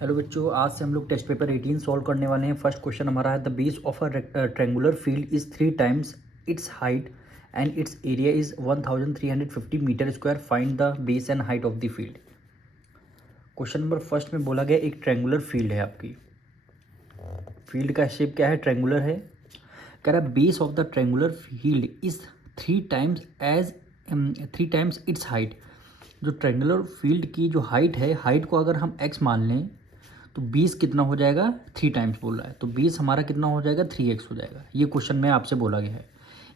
Hello बच्चों, आज से हम लोग टेस्ट पेपर 18 सॉल्व करने वाले हैं। फर्स्ट क्वेश्चन हमारा है the base of a triangular field is 3 times its height and its area is 1350 metre square. Find the base and height of the field. Question number first में बोला गया एक triangular field है, आपकी field का shape क्या है, triangular है। कह रहा है base of the triangular field is 3 times its height. जो ट्रेंगुलर फील्ड की जो हाइट है, हाइट को अगर हम x मान लें तो 20 कितना हो जाएगा, 3 टाइम्स बोल रहा है, तो 20 हमारा कितना हो जाएगा, 3x हो जाएगा। ये क्वेश्चन में आपसे बोला गया है।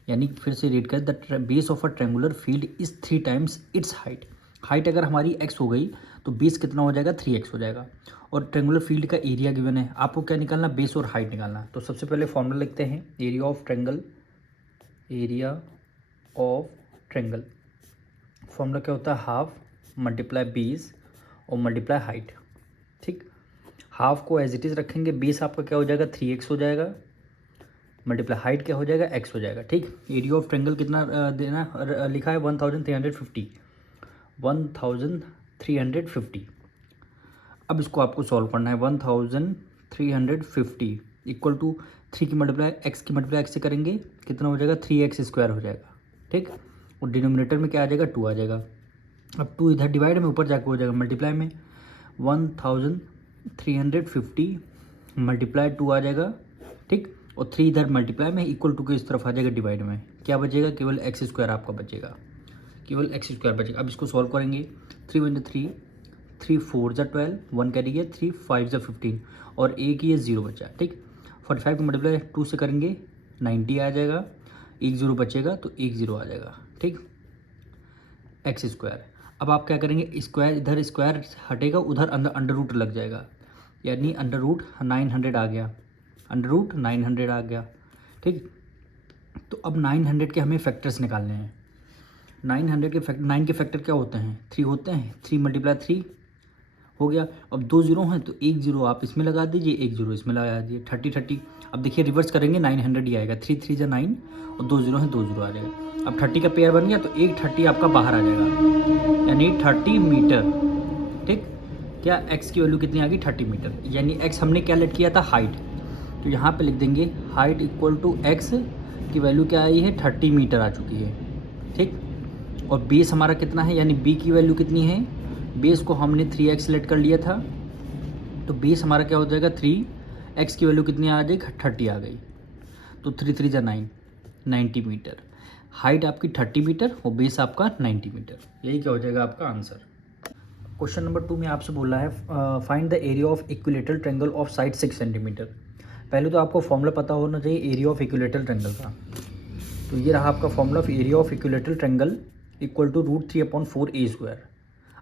यानी फिर से रीड करें, the base of a triangular field is 3 times its height. Height अगर हमारी x हो गई तो 20 कितना हो जाएगा, 3x हो जाएगा। और ट्रेंगुलर फील्ड का एरिया गिवन है, आपको क्या निकालना, बेस और हाइट निकालना। तो सबसे पहले फॉर्मूला लिखते हैं, area of triangle. Area of triangle formula क्या होता है, हाफ मल्टीप्लाई बेस और मल्टीप्लाई हाइट। ठीक, हाफ को एज इट इज़ रखेंगे, बेस आपका क्या हो जाएगा, 3x हो जाएगा, मल्टीप्लाई हाइट क्या हो जाएगा, x हो जाएगा। ठीक, एरिया ऑफ ट्रेंगल कितना देना लिखा है, 1350। 1350। अब इसको आपको सॉल्व करना है। 1350 इक्वल टू 3 की मल्टीप्लाई x की मल्टीप्लाई x से करेंगे, कितना हो जाएगा, 3x स्क्वायर हो जाएगा। ठीक, और डिनोमिनेटर में क्या आ जाएगा, 2 आ जाएगा। अब 2 इधर डिवाइड में ऊपर जाकर हो जाएगा मल्टीप्लाई में, 1350 मल्टीप्लाई 2 आ जाएगा। ठीक, और 3 इधर मल्टीप्लाई में, इक्वल टू के इस तरफ आ जाएगा डिवाइड में, क्या बचेगा, केवल एक्स स्क्वायर आपका बचेगा, केवल एक्स स्क्वायर बचेगा। अब इसको सॉल्व करेंगे, 3 वन 3, 3 4 ज़ा 12, 1 कैरी गया, 3 5 ज़ा 15 और एक ये 0 बचा। ठीक, 45 को मल्टीप्लाई 2 से करेंगे 90 आ जाएगा, एक 0 बचेगा तो एक 0 आ जाएगा। ठीक, एक्स स्क्वायर। अब आप क्या करेंगे, स्क्वायर इधर स्क्वायर हटेगा, उधर अंडर रूट लग जाएगा, यानी अंडर रूट 900 आ गया, अंडर रूट 900 आ गया। ठीक, तो अब 900 के हमें फैक्टर्स निकालने हैं। 900 के फैक्टर, 9 के फैक्टर क्या होते हैं, 3 होते हैं। 3 मल्टीप्लाई 3 हो गया। अब 2 जीरो हैं तो एक जीरो आप इसमें लगा दीजिए, एक जीरो इसमें लगा दीजिए, 30 30। अब देखिए रिवर्स करेंगे, 900 ही आएगा, 3 3 जा 9 और 2 जीरो हैं, 2 जीरो आ जाएगा। अब 30 का पेयर बन गया तो एक 30 आपका बाहर आ जाएगा, यानी 30 मीटर। ठीक, क्या एक्स की वैल्यू कितनी आ गई, 30 मीटर। यानी एक्स हमने क्या लेट किया था, हाइट, तो यहाँ पे लिख देंगे हाइट इक्वल टू एक्स की वैल्यू क्या आई है, 30 मीटर आ चुकी है। ठीक, और बेस हमारा कितना है, यानी बी की वैल्यू कितनी है, बेस को हमने 3x सेलेक्ट कर लिया था, तो बेस हमारा क्या हो जाएगा, 3x की वैल्यू कितनी आ जाएगी, 30 आ गई, तो 3 3 जा 9, 90 मीटर। हाइट आपकी 30 मीटर और बेस आपका 90 मीटर। यही क्या हो जाएगा आपका आंसर। क्वेश्चन नंबर 2 में आपसे बोला है find the area of equilateral triangle of side 6 centimetre. पहले तो आपको फॉर्मूला पता होना चाहिए एरिया ऑफ इक्विलेटरल ट्रायंगल का। तो ये रहा आपका formula of area of equilateral triangle equal to √3/4a²।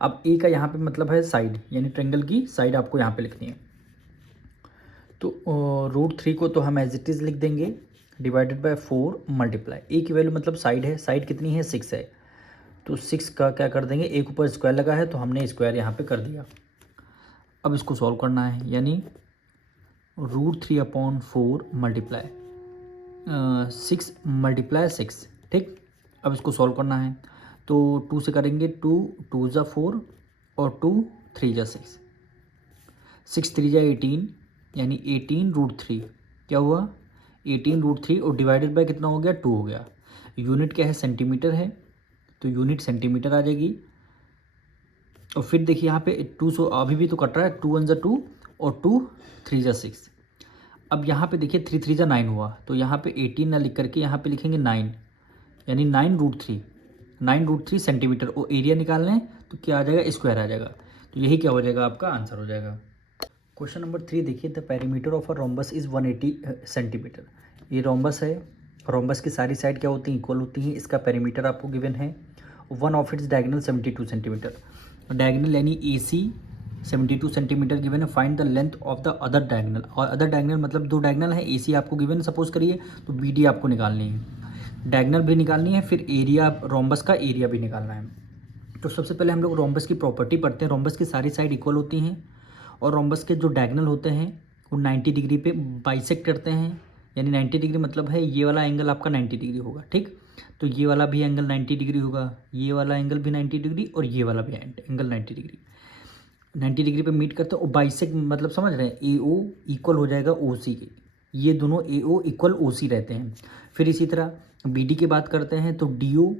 अब ए का यहाँ पे मतलब है साइड, यानी ट्रायंगल की साइड आपको यहाँ पे लिखनी है। तो √3 को तो हम एज इट इज़ लिख देंगे, डिवाइडेड बाय 4 मल्टीप्लाई ए की वैल्यू मतलब साइड है, साइड कितनी है, 6 है, तो 6 का क्या कर देंगे, एक ऊपर स्क्वायर लगा है तो हमने स्क्वायर यहाँ पे कर दिया। अब इसको सॉल्व करना है, यानी √3/4 मल्टीप्लाई 6 मल्टीप्लाई 6। ठीक, अब इसको सॉल्व करना है, तो 2 से करेंगे, 2 2 ज़ा 4 और 2 3 ज़ा 6, 6 3 ज़ा 18, यानी 18√3 क्या हुआ, 18√3 और डिवाइडेड बाय कितना हो गया, 2 हो गया। यूनिट क्या है, सेंटीमीटर है, तो यूनिट सेंटीमीटर आ जाएगी। और फिर देखिए यहाँ पे 2 सौ अभी भी तो कट रहा है, 2 1 ज़ा 2 और 2 3 ज़ा 6। अब यहाँ पे देखिए 3 3 ज़ा 9 हुआ, तो यहाँ पे 18 ना लिख करके यहाँ पे लिखेंगे 9, यानी 9√3 सेंटीमीटर। और एरिया निकालना है तो क्या आ जाएगा, स्क्वायर आ जाएगा। तो यही क्या हो जाएगा, आपका आंसर हो जाएगा। क्वेश्चन नंबर 3 देखिए, the perimeter of a rhombus is 180 centimetre. ये रोम्बस है, रोम्बस की सारी साइड क्या होती हैं, इक्वल होती हैं। इसका पेरीमीटर आपको गिवन है, one of its diagonal 72 centimetre. Diagonal यानी ए सी 72 सेंटीमीटर गिवन है। Find the length of the other diagonal, और अदर डायगोनल मतलब दो डायगोनल है, ए सी आपको गिवन सपोज करिए, तो बी डी आपको निकालनी है, डायगोनल भी निकालनी है, फिर एरिया रोम्बस का एरिया भी निकालना है। तो सबसे पहले हम लोग रोम्बस की प्रॉपर्टी पढ़ते हैं। रोम्बस की सारी साइड इक्वल होती हैं और रोम्बस के जो डायगोनल होते हैं वो 90 डिग्री पे बाइसेक्ट करते हैं, यानी 90 डिग्री मतलब है ये वाला एंगल आपका 90 डिग्री होगा। ठीक, तो ये वाला भी एंगल 90 डिग्री होगा, ये वाला एंगल भी 90 डिग्री और ये वाला भी एंगल 90 डिग्री। 90 डिग्री पे मीट करते हैं और बाइसेक्ट मतलब समझ रहे हैं, ए ओ इक्वल हो जाएगा ओ सी के, ये दोनों ए ओ इक्वल ओ सी रहते हैं। फिर इसी तरह बी डी की बात करते हैं तो डी ओ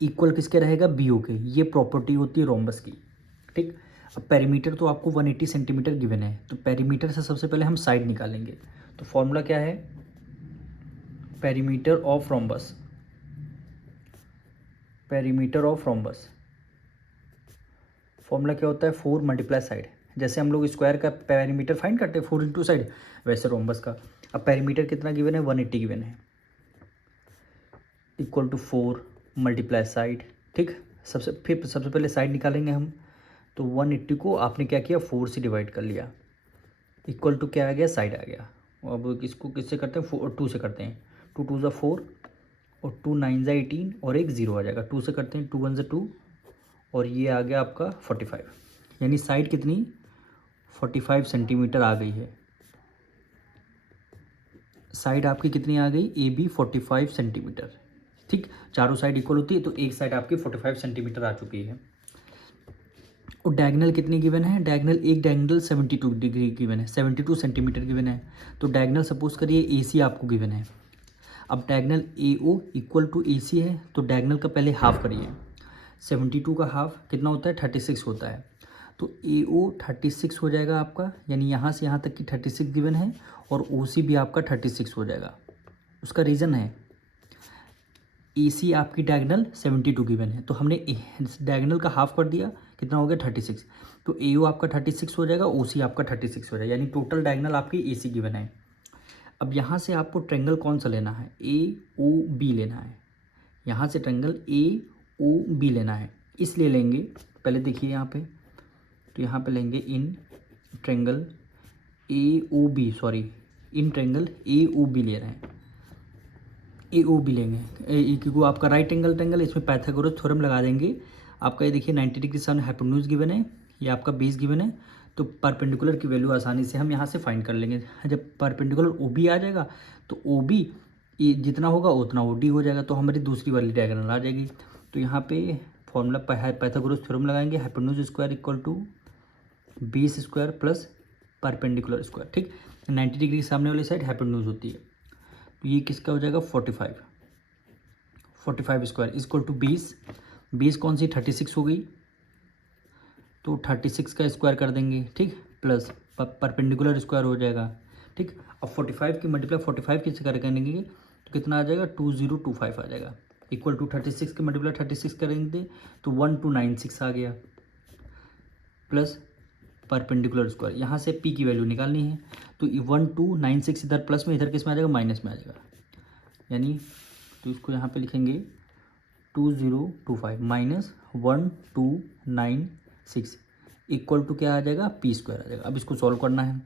इक्वल किसके रहेगा, बी ओ के, ये प्रॉपर्टी होती है रोम्बस की, ठीक। अब पेरीमीटर तो आपको 180 सेंटीमीटर गिवन है, तो पेरीमीटर से सबसे पहले हम साइड निकालेंगे। तो फॉर्मूला क्या है, perimeter of rhombus, perimeter of rhombus formula क्या होता है, 4 मल्टीप्लाई साइड। जैसे हम लोग स्क्वायर का पेरीमीटर फाइंड करते हैं 4 इंटू साइड, वैसे रोम्बस का। अब पेरीमीटर कितना गिवन है, 180 गिवन है, इक्वल टू 4 मल्टीप्लाई साइड, ठीक। सबसे पहले साइड निकालेंगे हम, तो 180 को आपने क्या किया, 4 से डिवाइड कर लिया, इक्वल टू क्या आ गया, साइड आ गया। अब इसको किससे करते हैं, 2 से करते हैं, 2 2 ज़ा 4 और 2 9 ज़ा 18 और एक 0 आ जाएगा, 2 से करते हैं, 2 1 ज़ा 2 और ये आ गया आपका 45, यानी साइड कितनी 45 सेंटीमीटर आ गई है। साइड आपकी कितनी आ गई, ए बी 45 सेंटीमीटर, ठीक। चारों साइड इक्वल होती है तो एक साइड आपकी 45 सेंटीमीटर आ चुकी है। और डायगनल कितनी गिवन है, एक डायगनल 72 डिग्री गिवन है, 72 सेंटीमीटर गिवन है। तो डायगनल सपोज करिए ए सी आपको गिवन है। अब diagonal A O equal to A C है, तो डायगनल का पहले हाफ करिए, 72 का हाफ कितना होता है, 36 होता है। तो ए ओ 36 हो जाएगा आपका, यानी यहाँ से यहाँ तक की 36 गिवन है, और ओ सी भी आपका 36 हो जाएगा। उसका रीज़न है ए सी आपकी डायगनल 72 गिवन है, तो हमने डायगनल का हाफ कर दिया, कितना हो गया 36। तो ए ओ आपका 36 हो जाएगा, ओ सी आपका 36 हो जाएगा, यानी टोटल डायगनल आपकी ए सी गिवन है। अब यहाँ से आपको ट्रेंगल कौन सा लेना है, ए ओ बी लेना है। यहाँ से ट्रेंगल ए ओ बी लेना है, इसलिए लेंगे, पहले देखिए यहाँ पे, तो यहाँ पे लेंगे in triangle A O B, sorry in triangle A O B ले रहे हैं, ए ओ बी लेंगे, क्योंकि आपका राइट एंगल ट्रेंगल, इसमें पाइथागोरस थ्योरम लगा देंगे। आपका ये देखिए 90 डिग्री सामने हाइपोटेन्यूज गिवन है, ये आपका बेस गिवन है, तो परपेंडिकुलर की वैल्यू आसानी से हम यहाँ से फाइंड कर लेंगे। जब परपेंडिकुलर ओ बी आ जाएगा तो ओ बी जितना होगा उतना ओ डी हो जाएगा, तो हमारी दूसरी वाली डायगोनल आ जाएगी। तो यहाँ पे फॉर्मूला पाइथागोरस थ्योरम लगाएंगे, hypotenuse square equal to base square plus perpendicular square, ठीक। 90 डिग्री सामने वाली साइड हाइपोटेन्यूज होती है, तो ये किसका हो जाएगा 45 स्क्वायर इक्वल टू 20 कौन सी 36 हो गई, तो 36 का स्क्वायर कर देंगे, ठीक, प्लस परपेंडिकुलर स्क्वायर हो जाएगा, ठीक। अब 45 की मल्टीप्लाई 45 किससे करेंगे तो कितना आ जाएगा 2025 आ जाएगा, इक्वल टू 36 की मल्टीप्लाई 36 करेंगे तो 1296 आ गया, प्लस परपेंडिकुलर स्क्वायर, यहाँ से पी की वैल्यू निकालनी है, तो 1296 इधर प्लस में, इधर किस में आ जाएगा, माइनस में आ जाएगा, यानी तो इसको यहाँ पे लिखेंगे 2025 माइनस 1296 इक्वल टू क्या आ जाएगा, पी स्क्वायर आ जाएगा। अब इसको सॉल्व करना है,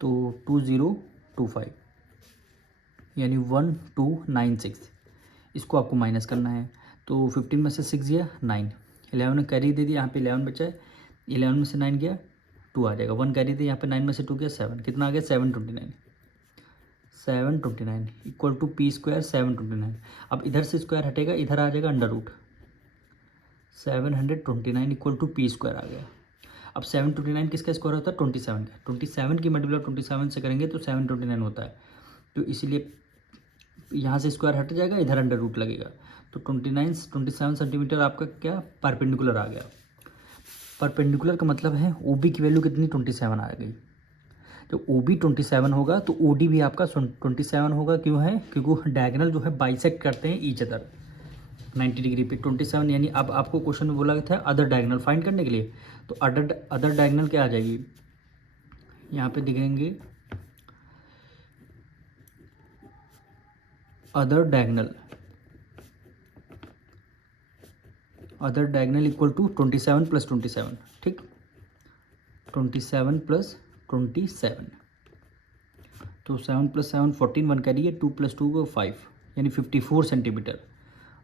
तो 2025 यानी 1296, इसको आपको माइनस करना है, तो 15 में से 6 गया 9, 11 कैरी दे दिया, यहाँ पे 11 बचा है, 11 में से 9 गया 2 आ जाएगा, 1 कैरी दे, यहाँ पे 9 में से 2 गया 7, कितना आ गया 729 इक्वल टू पी स्क्वायर 729। अब इधर से स्क्वायर हटेगा, इधर आ जाएगा under root, 729 equal to P square आ गया। अब 729 किसका स्क्वायर होता है, 27 का, 27 की मल्टीप्लाई 27 से करेंगे तो 729 होता है, तो इसीलिए यहाँ से स्क्वायर हट जाएगा, इधर अंडर रूट लगेगा, तो 27 सेंटीमीटर आपका क्या परपेंडिकुलर आ गया। परपेंडिकुलर का मतलब है ओ बी की वैल्यू कितनी 27 आ गई, तो ओ बी 27 होगा तो ओ डी भी आपका 27 होगा, क्यों है, क्योंकि डायगोनल जो है बाइसेक्ट करते हैं ईच अदर 90 डिग्री पे 27, यानी अब आपको क्वेश्चन में बोला गया था अदर डायगोनल फाइंड करने के लिए, तो अदर डायगोनल क्या आ जाएगी, यहाँ पे दिखेंगे other diagonal equal to 27 plus 27, ठीक, 27 प्लस 27, तो 7 प्लस 7 14, 1 कैरी है, 2 प्लस 2 को 5, यानी 54 सेंटीमीटर।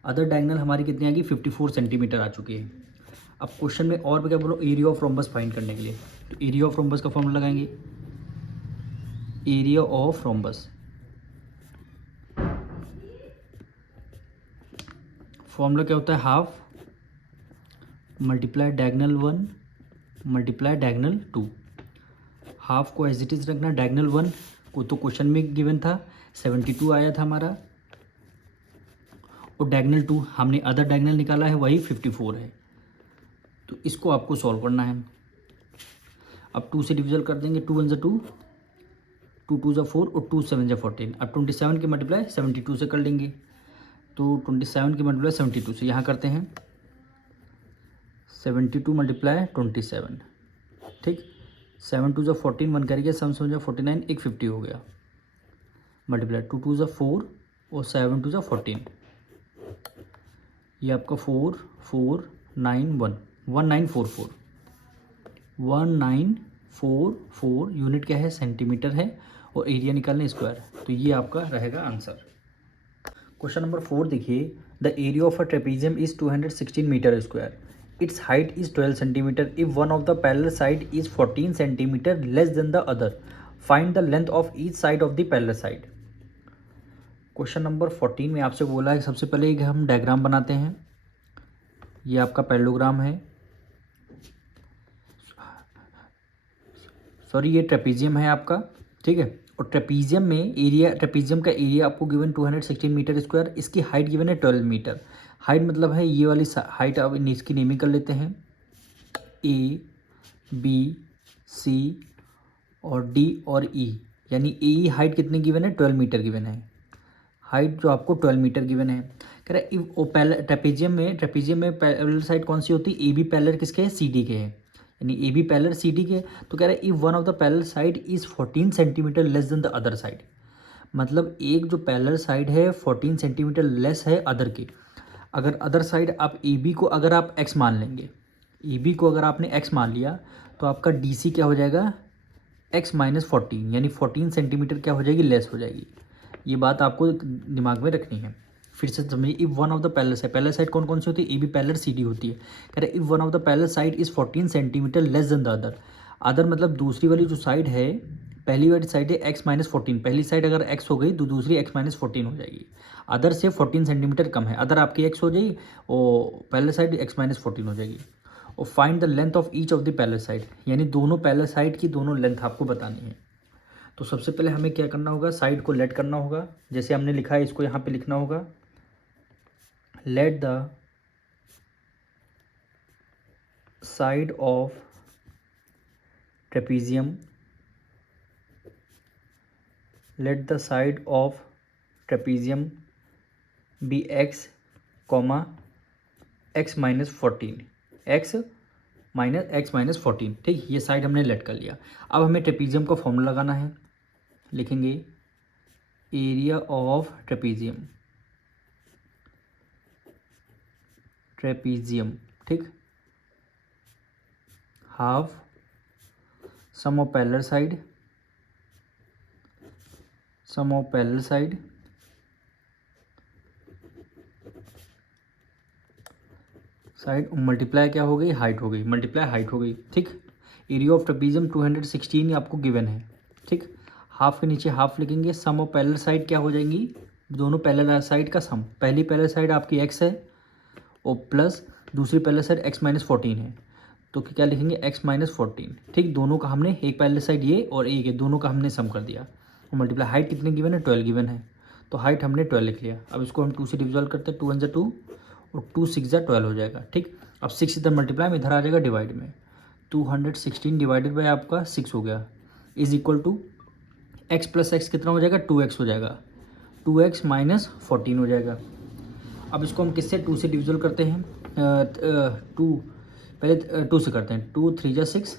अदर डायगोनल हमारी कितनी आ गई 54 सेंटीमीटर आ चुकी है। अब क्वेश्चन में और क्या बोलो, एरिया ऑफ रोम्बस फाइंड करने के लिए, तो एरिया ऑफ रोम्बस का फॉर्मूला लगाएंगे, एरिया ऑफ रोम्बस फॉर्मूला क्या होता है, half multiply diagonal 1 multiply diagonal 2, half को एज इट इज़ रखना, डायगनल 1 को तो क्वेश्चन में गिवन था 72 आया था हमारा, और डायगनल 2 हमने अदर डायगनल निकाला है वही 54 है, तो इसको आपको सॉल्व करना है। अब 2 से डिविजन कर देंगे, 2 1 ज़ा 2, 2 2 ज़ा 4 और 2 7 ज़ा 14। अब 27 की मल्टीप्लाई 72 से कर लेंगे, तो 27 की मल्टीप्लाई 72 से यहाँ करते हैं, 72 मल्टीप्लाई 27, ठीक, 7 2 ज़ा 14, 1 करिए, 7 7 ज़ा 49, एक 50 हो गया, मल्टीप्लाई 2 2 ज़ा 4 और 7 2 ज़ा 14, ये आपका 4 4 9 1 1944, 1944 यूनिट क्या है, सेंटीमीटर है, और एरिया निकालना स्क्वायर, तो ये आपका रहेगा आंसर। क्वेश्चन नंबर 4 देखिए, the area of a trapezium is 216 metre square, its height is 12 centimetre, if one of the parallel side is 14 centimetre less than the other, find the length of each side of the parallel side. Question number 14 में आपसे बोला है सबसे पहले एक हम diagram बनाते हैं, ये आपका पैरेललोग्राम है, सॉरी ये ट्रेपीजियम है आपका, ठीक है, और ट्रेपीजियम में एरिया, ट्रेपीजियम का एरिया आपको गिवन 216 मीटर स्क्वायर, इसकी हाइट गिवन है 12 मीटर, हाइट मतलब है ये वाली हाइट, अब इसकी नेमिंग कर लेते हैं, ए बी सी और डी और ई, यानी ए हाइट कितनी गिवन है, 12 मीटर गिवन है, हाइट जो आपको 12 मीटर गिवन है। कह रहा है ट्रेपीजियम में पैरेलल साइड कौन सी होती है, ए बी पैरेलल किसके है, सी डी के हैं, यानी A B parallel C D के, तो कह रहा है if one of the parallel side is 14 centimetre less than the other side, मतलब एक जो पैरेलल साइड है 14 सेंटीमीटर लेस है अदर की, अगर अदर साइड आप ए बी को अगर आप एक्स मान लेंगे, ए बी को अगर आपने एक्स मान लिया, तो आपका डी सी क्या हो जाएगा, एक्स माइनस 14, यानी 14 सेंटीमीटर क्या हो जाएगी, लेस हो जाएगी, ये बात आपको दिमाग में रखनी है। फिर से समझिए, if one of the parallel side कौन कौन सी होती है, A B parallel C D होती है, कह रहे if one of the parallel side is 14 centimetre less than the other, other मतलब दूसरी वाली जो साइड है, पहली वाली साइड है एक्स माइनस 14, पहली साइड अगर एक्स हो गई तो दूसरी एक्स माइनस 14 हो जाएगी, अदर से 14 सेंटीमीटर कम है, अदर आपकी एक्स हो जाएगी और पैरेलल साइड एक्स माइनस 14 हो जाएगी, और find the length of each of the parallel side, यानी दोनों पैरेलल साइड की दोनों लेंथ आपको बतानी है। तो सबसे पहले हमें क्या करना होगा, साइड को लेट करना होगा, जैसे हमने लिखा है इसको यहाँ पे लिखना होगा, let the side of trapezium, let the side of trapezium be x comma x minus 14, x minus 14, ठीक, ये साइड हमने लेट कर लिया। अब हमें ट्रेपीजियम का फॉर्मूला लगाना है, लिखेंगे एरिया ऑफ ट्रेपीजियम, ठीक, half sum of parallel side, sum of parallel side multiply क्या हो गई, हाइट हो गई, मल्टीप्लाई हाइट हो गई, ठीक। एरिया ऑफ ट्रेपीजियम 216 आपको गिवन है, ठीक, हाफ के नीचे हाफ लिखेंगे, सम ऑफ पैरेलल साइड क्या हो जाएंगी, दोनों पैरेलल साइड का सम, पहली पैरेलल साइड आपकी एक्स है और प्लस दूसरी पैरेलल साइड एक्स माइनस 14 है, तो क्या लिखेंगे एक्स माइनस 14, ठीक, दोनों का हमने एक पैरेलल साइड ये और एक है, दोनों का हमने सम कर दिया, और मल्टीप्लाई हाइट कितने गिवन है, 12 गिवन है, तो हाइट हमने 12 लिख लिया। अब इसको हम 2 से डिविजल करते हैं, 2 1 ज़ा 2 और 2 6 ज़ा 12 हो जाएगा, ठीक। अब 6 इधर मल्टीप्लाई में इधर आ जाएगा डिवाइड में, 216 डिवाइडेड बाई आपका 6 हो गया, is equal to X plus X कितना हो जाएगा, 2x हो जाएगा, 2x माइनस 14 हो जाएगा। अब इसको हम किससे 2 से डिविजल करते हैं, 2 पहले 2 से करते हैं, 2 3 ज़ा 6,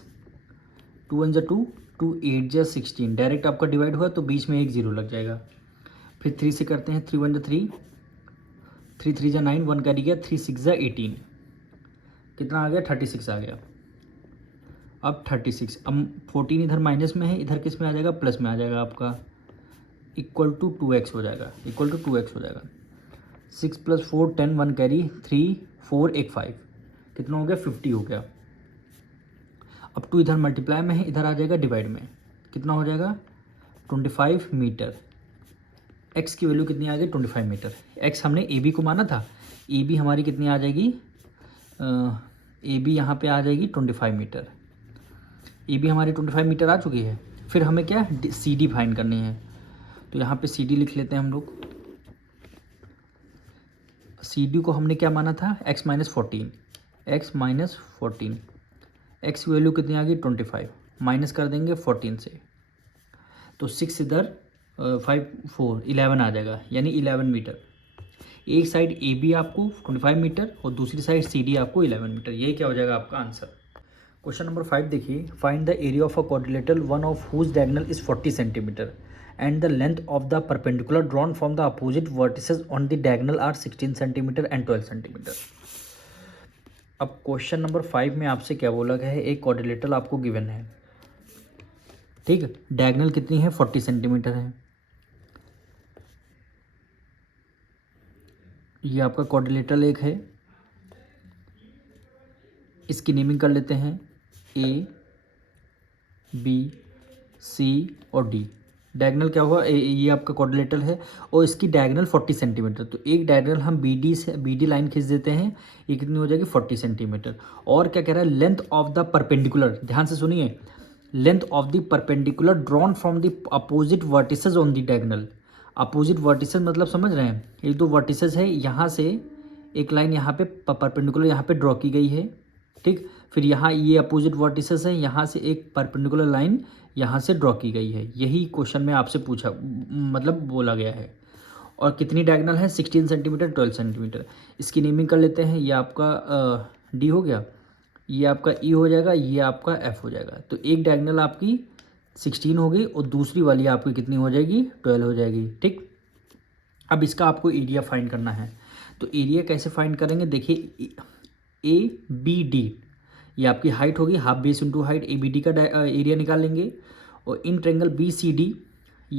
2 1 ज़ा 2, 2 8 ज़ा 16, डायरेक्ट आपका डिवाइड हुआ तो बीच में एक जीरो लग जाएगा। फिर 3 से करते हैं, 3 1 ज़ा 3, 3 3 ज़ा 9, 1 कैरी गया, 3 6 ज़ा 18, कितना आ गया, 36 आ गया। अब 36, अब 14 इधर माइनस में है, इधर किस में आ जाएगा, प्लस में आ जाएगा आपका, इक्वल टू 2x हो जाएगा, इक्वल टू 2x हो जाएगा। 6 + 4 10, 1 कैरी, 3 4 1 5, कितना हो गया, 50 हो गया। अब 2 इधर मल्टीप्लाई में है, इधर आ जाएगा डिवाइड में, कितना हो जाएगा, 25 मीटर। x की वैल्यू कितनी आ गई, 25 मीटर। x हमने ए बी को माना था, ए बी हमारी कितनी आ जाएगी, ए बी यहाँ पे आ जाएगी 25 मीटर, ए बी हमारी 25 मीटर आ चुकी है। फिर हमें क्या सी डी फाइंड करनी है, तो यहाँ पे सी डी लिख लेते हैं हम लोग। सी डी को हमने क्या माना था, x minus 14, x minus 14, x की वैल्यू कितनी आ गई 25, माइनस कर देंगे 14 से, तो 6 इधर 5 4 11 आ जाएगा, यानी 11 मीटर। एक साइड ए बी आपको 25 मीटर और दूसरी साइड सी डी आपको 11 मीटर। यही क्या हो जाएगा आपका आंसर। क्वेश्चन नंबर 5 देखिए, find the area of a quadrilateral one of whose diagonal is 40 centimetre and the length of the perpendicular drawn from the opposite vertices on the diagonal are 16 centimetre and 12 centimetre. अब question number 5 में आपसे क्या बोला गया है, एक quadrilateral आपको given है, ठीक है, डायगोनल कितनी है 40 सेंटीमीटर है। ये आपका क्वाड्रिलेटरल एक है, इसकी नेमिंग कर लेते हैं ए बी सी और डी। डायगोनल क्या हुआ, ये आपका क्वाड्रिलेटरल है और इसकी डायगोनल 40 सेंटीमीटर, तो एक डायगोनल हम बी डी लाइन खींच देते हैं, ये कितनी हो जाएगी 40 सेंटीमीटर। और क्या कह रहा है, लेंथ ऑफ द परपेंडिकुलर, ध्यान से सुनिए, length of the perpendicular drawn from the opposite vertices on the diagonal. Opposite vertices मतलब समझ रहे हैं, एक दो वर्टिसेस है, यहाँ से एक लाइन यहाँ पे परपेंडिकुलर यहाँ पे ड्रॉ की गई है, ठीक, फिर यहाँ ये अपोजिट वर्टिसेस है, यहाँ से एक परपेंडिकुलर लाइन यहाँ से ड्रॉ की गई है। यही क्वेश्चन में आपसे पूछा मतलब बोला गया है। और कितनी डायगोनल है 16 सेंटीमीटर 12 सेंटीमीटर। इसकी नेमिंग कर लेते हैं, ये आपका डी हो गया, ये आपका ई हो जाएगा, ये आपका एफ हो जाएगा। तो एक डायगोनल आपकी 16 हो गई और दूसरी वाली आपकी कितनी हो जाएगी 12 हो जाएगी, ठीक। अब इसका आपको एरिया फाइंड करना है, तो एरिया कैसे फाइंड करेंगे, देखिए ए बी डी, ये आपकी हाइट होगी, half base into height, A B D का एरिया निकालेंगे। और in triangle B C D,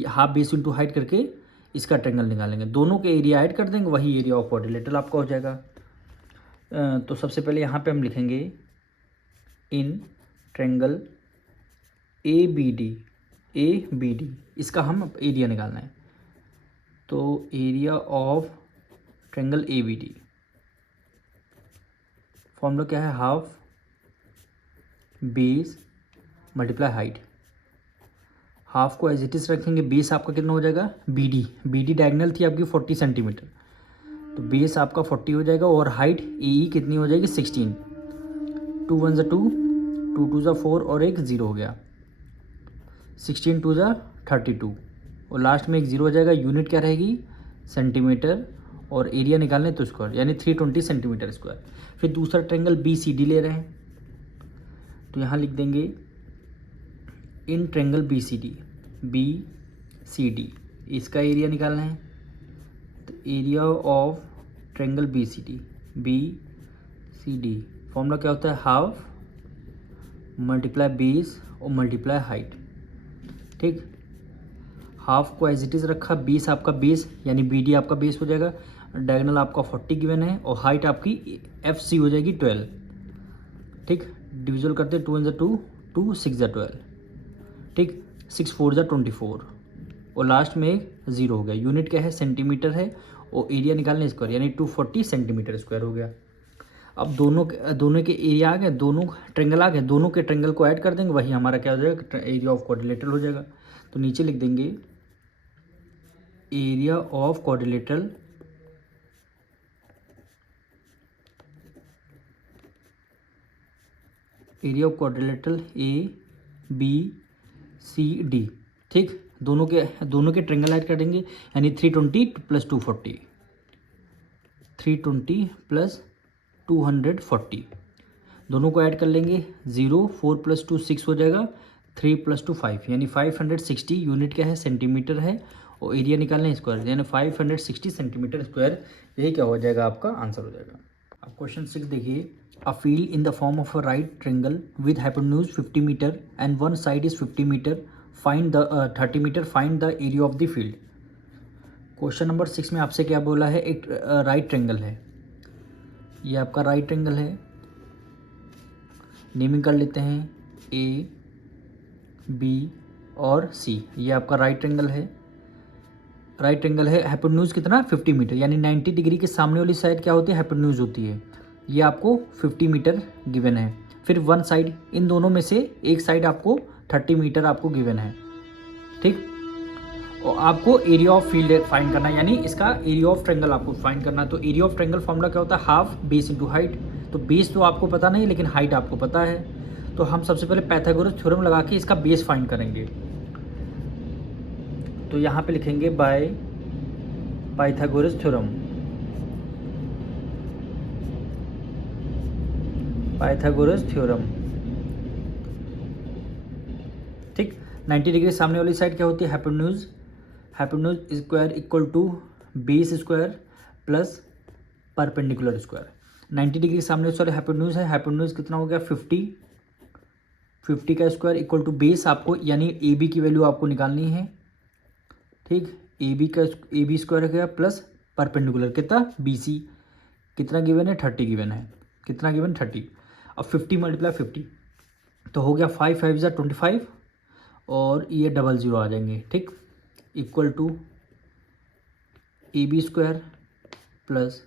half base into height करके इसका ट्रेंगल निकालेंगे, दोनों के एरिया ऐड कर देंगे, वही एरिया ऑफ क्वाड्रिलेटरल आपका हो जाएगा। तो सबसे पहले यहाँ पे हम लिखेंगे in triangle A B D, इसका हम एरिया निकालना है, तो area of triangle A B D, formula क्या है, half base multiply height. Half को एज इट इज रखेंगे, बेस आपका कितना हो जाएगा बी डी डायगोनल थी आपकी 40 सेंटीमीटर, तो बेस आपका 40 हो जाएगा और हाइट ई कितनी हो जाएगी 16, 2 1 ज़ा 2, 2 2 ज़ा 4 और एक 0 हो गया, 16 2 ज़ा 32 और लास्ट में एक 0 हो जाएगा। यूनिट क्या रहेगी सेंटीमीटर और एरिया निकालने तो स्क्वायर, यानी 320 सेंटीमीटर स्क्वायर। फिर दूसरा ट्रेंगल बी सी डी ले रहे हैं, तो यहाँ लिख देंगे in triangle B C D, इसका एरिया निकालना है, तो area of triangle B C D formula क्या होता है, हाफ मल्टीप्लाई बेस और मल्टीप्लाई हाइट, ठीक। हाफ को एज इट इज़ रखा, बेस आपका बेस यानी बी डी आपका बेस हो जाएगा, डायगोनल आपका 40 गिवन है और हाइट आपकी एफ सी हो जाएगी 12, ठीक। डिविजल करते 2 1 ज़ा 2, 2 6 ज़ा 12, ठीक, 6 4 ज़ा 24 और लास्ट में एक 0 हो गया। यूनिट क्या है सेंटीमीटर है और एरिया निकालने स्क्वायर, यानी 240 सेंटीमीटर स्क्वायर हो गया। अब दोनों के एरिया आ गए, दोनों ट्रेंगल आ गए, दोनों के ट्रेंगल को ऐड कर देंगे, वही हमारा क्या हो जाएगा एरिया ऑफ क्वाड्रिलेटरल हो जाएगा। तो नीचे लिख देंगे area of quadrilateral A B C D, ठीक। दोनों के ट्रेंगल ऐड कर देंगे, यानी 320 प्लस 240, 320 प्लस 240, दोनों को ऐड कर लेंगे, 0 4 प्लस 2 6 हो जाएगा, 3 प्लस 2 5, यानी 560। यूनिट क्या है सेंटीमीटर है और एरिया निकालना है स्क्वायर, यानी 560 सेंटीमीटर स्क्वायर। यही क्या हो जाएगा आपका आंसर हो जाएगा। अब क्वेश्चन 6 देखिए, a field in the form of a right triangle with hypotenuse 50 meter and one side is 50 meter, find the 30 meter, find the area of the field। Question number 6 में आपसे क्या बोला है, एक राइट ट्रायंगल है, ये आपका राइट ट्रायंगल है, नेमिंग कर लेते हैं ए बी और सी। ये आपका राइट ट्रायंगल है, हाइपोटेन्यूज कितना 50 मीटर, यानी 90 डिग्री के सामने वाली साइड क्या होती है हाइपोटेन्यूज होती है, ये आपको 50 मीटर गिवन है। फिर वन साइड, इन दोनों में से एक साइड आपको 30 मीटर आपको गिवन है, ठीक। और आपको एरिया ऑफ फील्ड फाइंड करना है, यानी इसका एरिया ऑफ ट्रायंगल आपको फाइंड करना है। तो एरिया ऑफ ट्रायंगल फॉर्मूला क्या होता है, हाफ बेस इंटू हाइट। तो बेस तो आपको पता नहीं, लेकिन हाइट आपको पता है। तो हम सबसे पहले पाइथागोरस थ्योरम लगा के इसका बेस फाइंड करेंगे। तो यहाँ पे लिखेंगे by Pythagoras theorem, Pythagoras theorem, ठीक। 90 डिग्री सामने वाली साइड क्या होती है, hypotenuse, hypotenuse square equal to base square plus perpendicular square. 90 degree सामने वाले हाइपोटेन्यूज है, हाइपोटेन्यूज कितना हो गया 50, 50 का स्क्वायर इक्वल टू बेस आपको, यानी ए बी की वैल्यू आपको निकालनी है, ठीक। ए बी स्क्वायर हो गया प्लस परपेंडिकुलर कितना बी सी, कितना गिवन है 30 गिवन है, कितना गिवन 30। अब 50 मल्टीप्लाई 50 तो हो गया 5 5 ज़ा 25 और ये डबल ज़ीरो आ जाएंगे, ठीक। Equal to A B square plus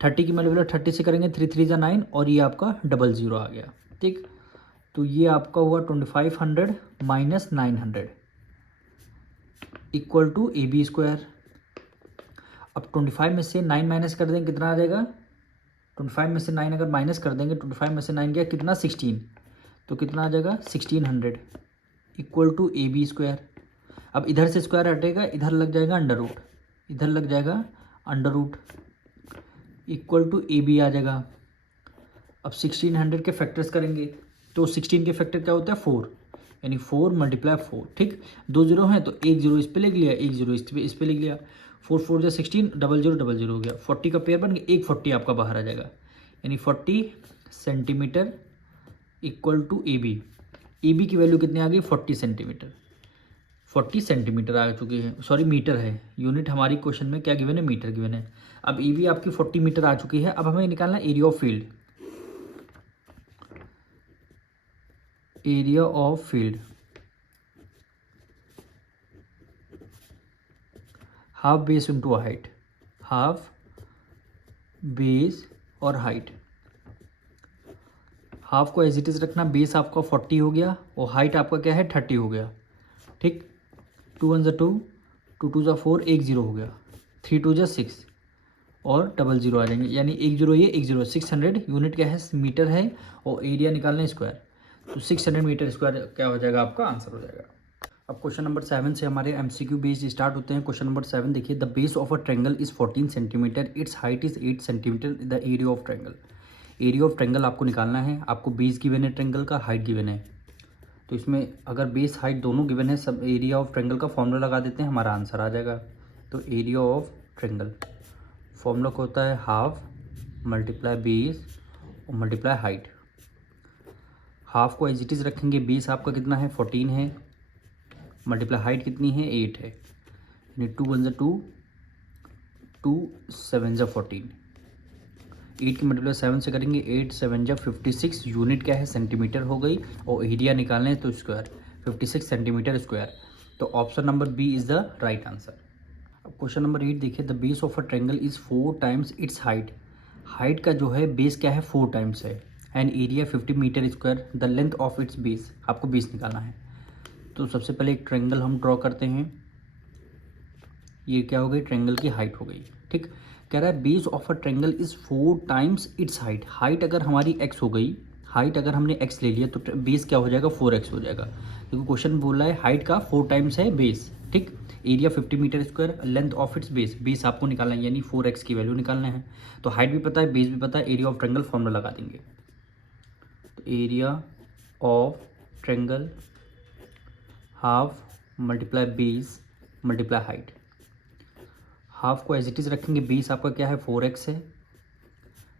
30 की मल्टीप्लाई 30 से करेंगे 3 3 ज़ा 9 और ये आपका डबल ज़ीरो आ गया, ठीक। तो ये आपका हुआ 2500 minus 900 equal to A B square. अब 25 में से 9 माइनस कर देंगे कितना आ जाएगा, 25 में से 9 अगर माइनस कर देंगे, 25 में से 9 गया कितना 16, तो कितना आ जाएगा 1600 equal to A B square. अब इधर से स्क्वायर हटेगा, इधर लग जाएगा अंडर रूट, इधर लग जाएगा under root equal to A B आ जाएगा। अब 1600 के फैक्टर्स करेंगे तो 16 के फैक्टर क्या होता है 4, यानी 4 मल्टीप्लाई 4, ठीक। 2 जीरो हैं तो 1 जीरो इस पे लिख लिया, 1 जीरो इस पे लिख लिया, 4 4 जो 16, डबल जीरो हो गया, 40 का पेयर बन गया, 140 आपका बाहर आ जाएगा, यानी 40 centimetre equal to A B. A B की वैल्यू कितनी आ गई 40 सेंटीमीटर, 40 सेंटीमीटर आ चुके हैं, सॉरी मीटर है, यूनिट हमारी क्वेश्चन में क्या गिवन है मीटर गिवन है। अब ए बी आपकी 40 मीटर आ चुकी है। अब हमें निकालना area of field, area of field half base into height, half base और हाइट। हाफ को एज इट इज़ रखना, बेस आपका 40 हो गया और हाइट आपका क्या है 30 हो गया, ठीक। 2 1 ज़ा 2, 2 2 ज़ा 4, 1 जीरो हो गया, 3 2 ज़ा 6 और डबल जीरो आ जाएंगे, यानी 1 जीरो ये 1 जीरो, 600 यूनिट क्या है मीटर है और एरिया निकालना है स्क्वायर, तो 600 मीटर स्क्वायर क्या हो जाएगा आपका आंसर हो जाएगा। अब क्वेश्चन नंबर 7 से हमारे एमसीक्यू बेस्ड स्टार्ट होते हैं। क्वेश्चन नंबर 7 देखिए, the base of a triangle is 14 centimetre, it's height is 8 centimetre, the area of triangle. Area of triangle आपको निकालना है, आपको बेस गिवन है ट्रायंगल का, हाइट गिवन है। तो इसमें अगर बेस हाइट दोनों गिवन है, सब एरिया ऑफ ट्रायंगल का फॉर्मूला लगा देते हैं, हमारा आंसर आ जाएगा। तो एरिया ऑफ ट्रायंगल फॉर्मूला को होता है हाफ मल्टीप्लाई बेस और मल्टीप्लाई हाइट। हाफ को एज इट इज़ रखेंगे, बेस आपका कितना है 14 है, मल्टीप्लाई हाइट कितनी है 8 है, यानी 2 1 ज़ा 2, 2 7 ज़ा 14, 8 की मल्टीप्लाई 7 से करेंगे, 8 7 ज़ा 56, यूनिट क्या है सेंटीमीटर हो गई और एरिया निकालना है तो स्क्वायर, 56 सेंटीमीटर स्क्वायर। तो option number B is the right answer. अब क्वेश्चन नंबर 8 देखिए, the base of a triangle is 4 times its height. Height का जो है बेस क्या है 4 टाइम्स है, and area 50 metre square, the length of its base, आपको बेस निकालना है। तो सबसे पहले एक ट्रायंगल हम ड्रॉ करते हैं, ये क्या हो गई ट्रायंगल की हाइट हो गई, ठीक। कह रहा है base of a triangle is 4 times its height. Height अगर हमारी x हो गई, हाइट अगर हमने x ले लिया तो बेस क्या हो जाएगा 4x हो जाएगा, क्योंकि क्वेश्चन बोल रहा है हाइट का 4 टाइम्स है बेस, ठीक। Area 50 metre square, length of its base, base आपको निकालना है यानी 4x की वैल्यू निकालना है। तो हाइट भी पता है बेस भी पता है, एरिया ऑफ ट्रायंगल फॉर्मूला लगा देंगे। तो area of triangle half multiply base multiply height. Half को एज इट इज़ रखेंगे, बेस आपका क्या है 4x है,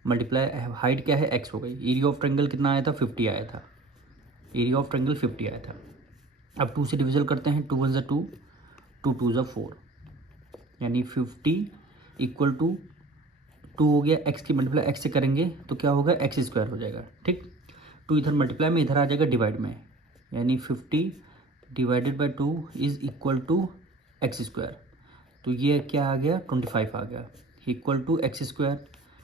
मल्टीप्लाई हाइट क्या है x हो गई। एरिया ऑफ ट्रायंगल कितना आया था 50 आया था, एरिया ऑफ ट्रायंगल 50 आया था। अब 2 से डिविजन करते हैं, 2 1 ज़ा 2, 2 2 ज़ा 4, यानी 50 इक्वल टू 2 हो गया, x की मल्टीप्लाई x से करेंगे तो क्या होगा x स्क्वायर हो जाएगा, ठीक। 2 इधर मल्टीप्लाई में इधर आ जाएगा डिवाइड में, यानी 50 divided by 2 is equal to x square. तो ये क्या आ गया 25 आ गया, इक्वल टू x स्क्वायर,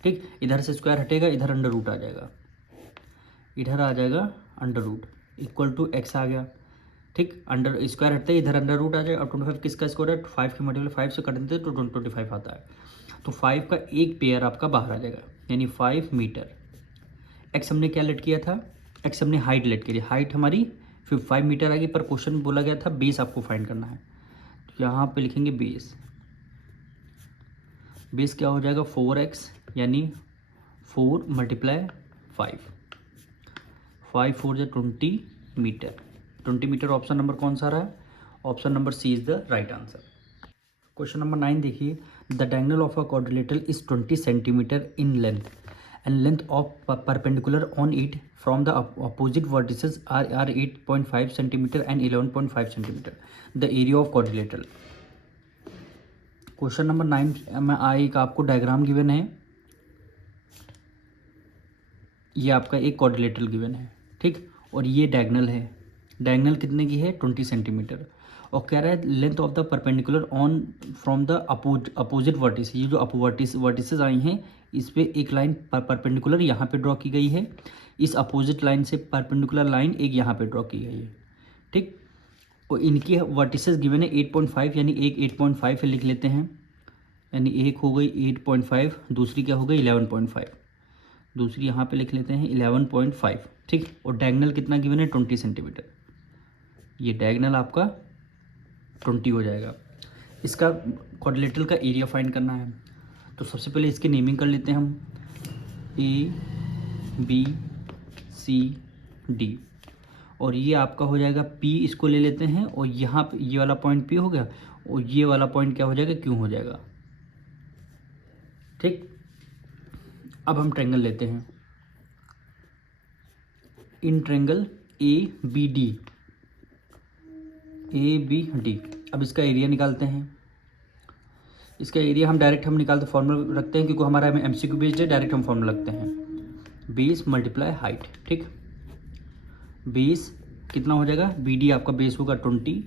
ठीक, इधर से स्क्वायर हटेगा, इधर अंडर रूट आ जाएगा, इधर आ जाएगा under root equal to X आ गया। ठीक, अंडर स्क्वायर हटते ही इधर अंडर रूट आ जाएगा। अब 25 किसका स्क्वायर है, 5 के मल्टीप्लाई 5 से कर देते तो 25 आता है। तो 5 का एक पेयर आपका बाहर आ जाएगा, यानी 5 मीटर। एक्स हमने क्या लेट किया था, एक्स हमने हाइट लेट की थी, हाइट हमारी 5 मीटर आ गई, पर क्वेश्चन में बोला गया था बेस आपको फाइंड करना है। तो यहाँ पे लिखेंगे बेस, बेस क्या हो जाएगा 4x, यानी 4 मल्टीप्लाई 5, 5 4 जा 20 मीटर। 20 मीटर ऑप्शन नंबर कौन सा रहा है, option number C is the right answer. Question number 9 देखिए, the diagonal of a quadrilateral is 20 centimetre in length and length of perpendicular on it from the opposite vertices are 8.5 centimetre and 11.5 centimetre. The area of quadrilateral. Question number 9 में एक आपको diagram given है, ये आपका एक quadrilateral given है, ठीक, और ये डायगोनल है। डायगोनल कितने की है 20 सेंटीमीटर, और कह रहा है length of the perpendicular on from the opposite vertex. ये जो वर्टिसेस आई हैं इस पे एक लाइन परपेंडिकुलर यहाँ पे ड्रॉ की गई है, इस अपोजिट लाइन से परपेंडिकुलर लाइन एक यहाँ पे ड्रॉ की गई है, ठीक। और इनकी वर्टिसेस गिवन है 8.5, यानी एक 8.5 लिख लेते हैं, यानी एक हो गई 8.5, दूसरी क्या हो गई 11.5, दूसरी यहाँ पे लिख लेते हैं 11.5, ठीक। और डायगोनल कितना गिवन है 20 सेंटीमीटर, ये डायगोनल आपका 20 हो जाएगा। इसका क्वाड्रिलेटरल का एरिया फाइंड करना है, तो सबसे पहले इसकी नेमिंग कर लेते हैं हम, ए बी सी डी, और ये आपका हो जाएगा पी, इसको ले लेते हैं, और यहाँ पे ये वाला पॉइंट पी हो गया, और ये वाला पॉइंट क्या हो जाएगा क्यू हो जाएगा, ठीक। अब हम ट्रायंगल लेते हैं, in triangle A B D, A B D. अब इसका एरिया निकालते हैं, इसका एरिया हम डायरेक्ट निकालते फॉर्मूला रखते हैं, क्योंकि हमारा एमसीक्यू बेस्ड है, डायरेक्ट हम फॉर्मूला रखते हैं, बेस मल्टीप्लाई हाइट, ठीक। बेस कितना हो जाएगा, बी डी आपका बेस होगा 20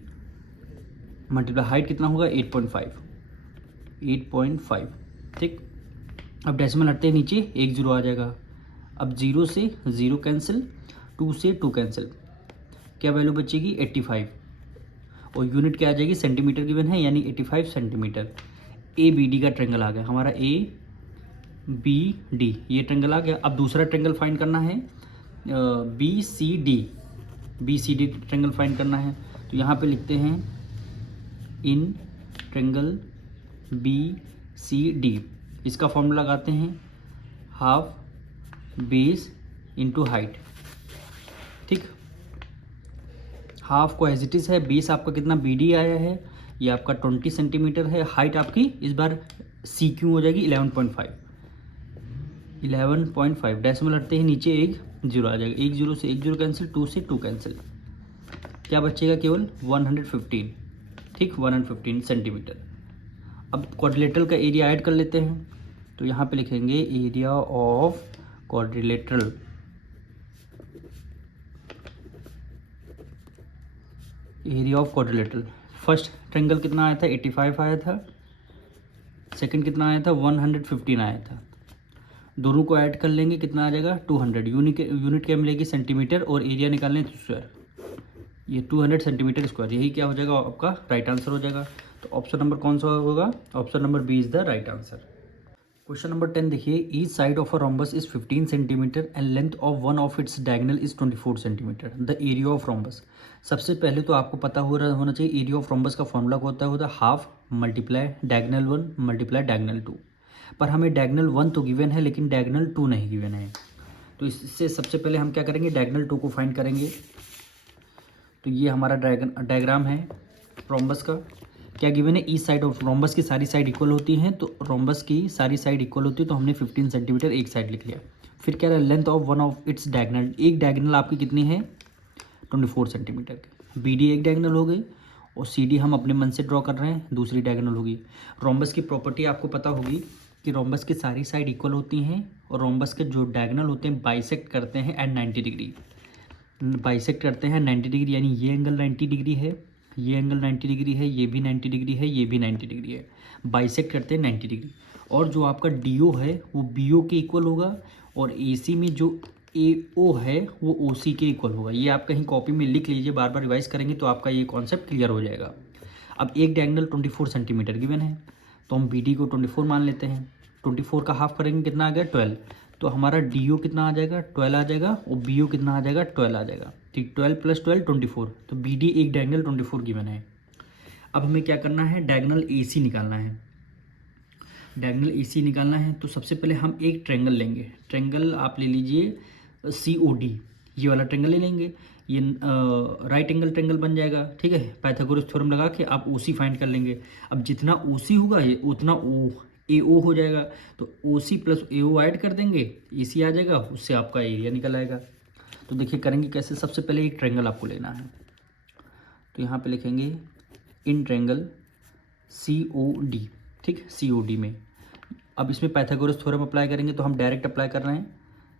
मल्टीप्लाई हाइट कितना होगा 8.5, ठीक। अब डेसिमल हटते हैं नीचे, एक जीरो आ जाएगा। अब 0 से 0 कैंसिल, 2 से 2 कैंसिल, क्या वैल्यू बचेगी 85, और यूनिट क्या आ जाएगी सेंटीमीटर गिवन है, यानी 85 सेंटीमीटर। ए बी डी का ट्रायंगल आ गया हमारा, ए बी डी ये ट्रायंगल आ गया। अब दूसरा ट्रायंगल फाइंड करना है, B C D, B C D triangle find करना है। तो यहाँ पे लिखते हैं in triangle B C D, इसका फॉर्मूला लगाते हैं हाफ बेस इंटू हाइट, ठीक। हाफ को एज इट इज़ है, बेस आपका कितना बी डी आया है, ये आपका 20 सेंटीमीटर है, हाइट आपकी इस बार सी क्यू हो जाएगी 11.5, डेसिमल हटते ही नीचे एक जीरो आ जाएगा, एक जीरो से एक जीरो कैंसिल, 2 से 2 कैंसिल, क्या बचेगा केवल 115, ठीक, 115 सेंटीमीटर। अब क्वाड्रिलेटरल का एरिया ऐड कर लेते हैं, तो यहाँ पे लिखेंगे area of quadrilateral, area of quadrilateral. First triangle कितना आया था 85 आया था, सेकंड कितना आया था 115 आया था, दोनों को ऐड कर लेंगे कितना आ जाएगा 200, यूनिट क्या मिलेगी सेंटीमीटर, और एरिया निकालने स्क्वायर, ये 200 सेंटीमीटर स्क्वायर, यही क्या हो जाएगा आपका राइट आंसर हो जाएगा। तो ऑप्शन नंबर कौन सा होगा, option number B is the right answer. Question number 10 देखिए, each side of a rhombus is 15 centimetre and length of one of its diagonal is 24 centimetre. The area of rhombus. सबसे पहले तो आपको पता होना चाहिए एरिया ऑफ रोम्बस का formula होता है half multiply diagonal 1 multiply diagonal 2, पर हमें डायगोनल 1 तो गिवन है लेकिन डायगोनल 2 नहीं गिवन है। तो इससे सबसे पहले हम क्या करेंगे, डायगोनल 2 को फाइंड करेंगे। तो ये हमारा डायग्राम है रोम्बस का, क्या गिवन है, ईच साइड ऑफ रोम्बस की सारी साइड इक्वल होती हैं, तो रोम्बस की सारी साइड इक्वल होती है, तो हमने 15 सेंटीमीटर एक साइड लिख लिया। फिर क्या रहा, length of one of its diagonal, एक डायगोनल आपकी कितनी है 24 सेंटीमीटर की, बी डी एक डायगोनल हो गई, और सी डी हम अपने मन से ड्रॉ कर रहे हैं, दूसरी डायगोनल होगी। रोम्बस की प्रॉपर्टी आपको पता होगी कि रोम्बस की सारी साइड इक्वल होती हैं, और रोम्बस के जो डायगोनल होते हैं बाइसेक्ट करते हैं एट 90 डिग्री, बाइसेक्ट करते हैं 90 डिग्री, यानी ये एंगल 90 डिग्री है, ये एंगल 90 डिग्री है, ये भी 90 डिग्री है, ये भी 90 डिग्री है, बाइसेक्ट करते हैं 90 डिग्री। और जो आपका DO है वो BO के इक्वल होगा, और AC में जो AO है वो OC के इक्वल होगा। ये आप कहीं कॉपी में लिख लीजिए, बार बार रिवाइज करेंगे तो आपका ये कॉन्सेप्ट क्लियर हो जाएगा। अब एक डायगोनल 24 सेंटीमीटर गिवन है, तो हम BD को 24 मान लेते हैं। 24 का हाफ करेंगे कितना आ गया 12, तो हमारा DO कितना आ जाएगा 12 आ जाएगा, और BO कितना आ जाएगा 12 आ जाएगा। ठीक, 12 + 12 24, तो BD एक डायगोनल 24 गिवन है। अब हमें क्या करना है, डायगोनल AC निकालना है। डायगोनल AC निकालना है तो सबसे पहले हम एक ट्रायंगल लेंगे। ट्रायंगल आप ले लीजिए COD, ये वाला ट्रायंगल ले लेंगे। ये राइट एंगल ट्रायंगल बन जाएगा। ठीक है, पाइथागोरस थ्योरम लगा के आप OC फाइंड कर लेंगे। अब जितना OC होगा ये उतना AO हो जाएगा, तो OC + AO ऐड कर देंगे, AC आ जाएगा, उससे आपका एरिया निकल आएगा। तो देखिए करेंगे कैसे। सबसे पहले एक ट्रायंगल आपको लेना है, तो यहाँ पे लिखेंगे इन ट्रायंगल COD। ठीक, COD में अब इसमें पाइथागोरस थ्योरम अप्लाई करेंगे, तो हम डायरेक्ट अप्लाई कर रहे हैं,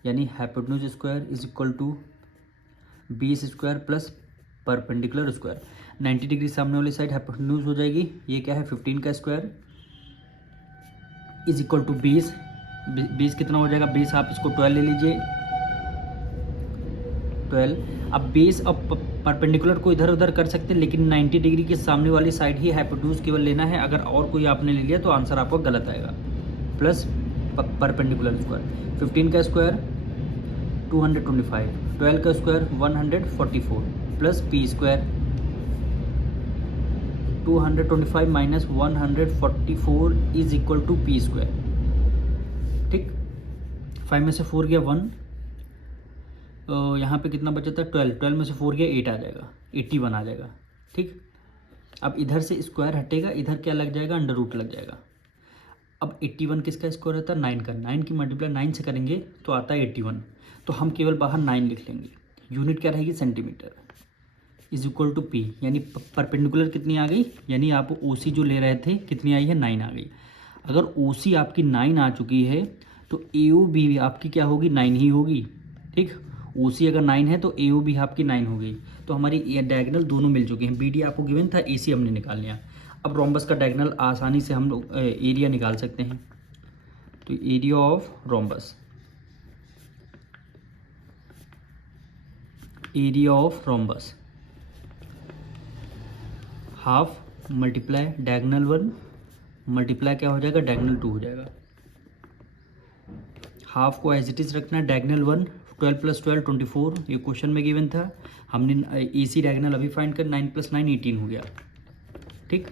यानी hypotenuse square is equal to base square plus perpendicular square. 90 degree सामने वाली साइड हाइपोटेन्यूज हो जाएगी, ये क्या है 15 का square is equal to base. Base कितना हो जाएगा, बेस आप इसको 12 ले लीजिए, 12। अब बेस अब परपेंडिकुलर को इधर उधर कर सकते हैं, लेकिन 90 डिग्री के सामने वाली साइड ही हाइपोटेन्यूज केवल लेना है। अगर और कोई आपने ले लिया तो आंसर आपका गलत आएगा। प्लस परपेंडिकुलर स्क्वायर, 15 का स्क्वायर 225, 12 का square 144, plus P square 225 minus 144 is equal to P square. ठीक, 5 में से 4 गया 1, यहाँ पे कितना बचा था 12, 12 में से 4 गया 8 आ जाएगा, 81 आ जाएगा। ठीक, अब इधर से स्क्वायर हटेगा, इधर क्या लग जाएगा अंडर रूट लग जाएगा। अब 81 किसका स्क्वायर रहता है 9 का, 9 की मल्टीप्लाई 9 से करेंगे तो आता है 81, तो हम केवल बाहर 9 लिख लेंगे। यूनिट क्या रहेगी centimetre, is equal to P, यानी परपेंडिकुलर कितनी आ गई, यानी आप OC जो ले रहे थे कितनी आई है 9 आ गई। अगर OC आपकी 9 आ चुकी है तो AO भी आपकी क्या होगी 9 ही होगी। ठीक, OC अगर 9 है तो AO भी आपकी 9 हो गई। तो हमारी डायगोनल दोनों मिल चुके हैं। BD आपको गिवन था, AC हमने निकाल लिया। अब रोम्बस का डायगोनल आसानी से हम लोग एरिया निकाल सकते हैं। तो area of rhombus, area of rhombus half multiply diagonal 1 multiply क्या हो जाएगा डायगोनल 2 हो जाएगा। हाफ को एज इट इज रखना है, डायगोनल 1 12 + 12 24, ये क्वेश्चन में गिवन था। हमने AC डायगोनल अभी फाइंड कर, 9 + 9 18 हो गया। ठीक,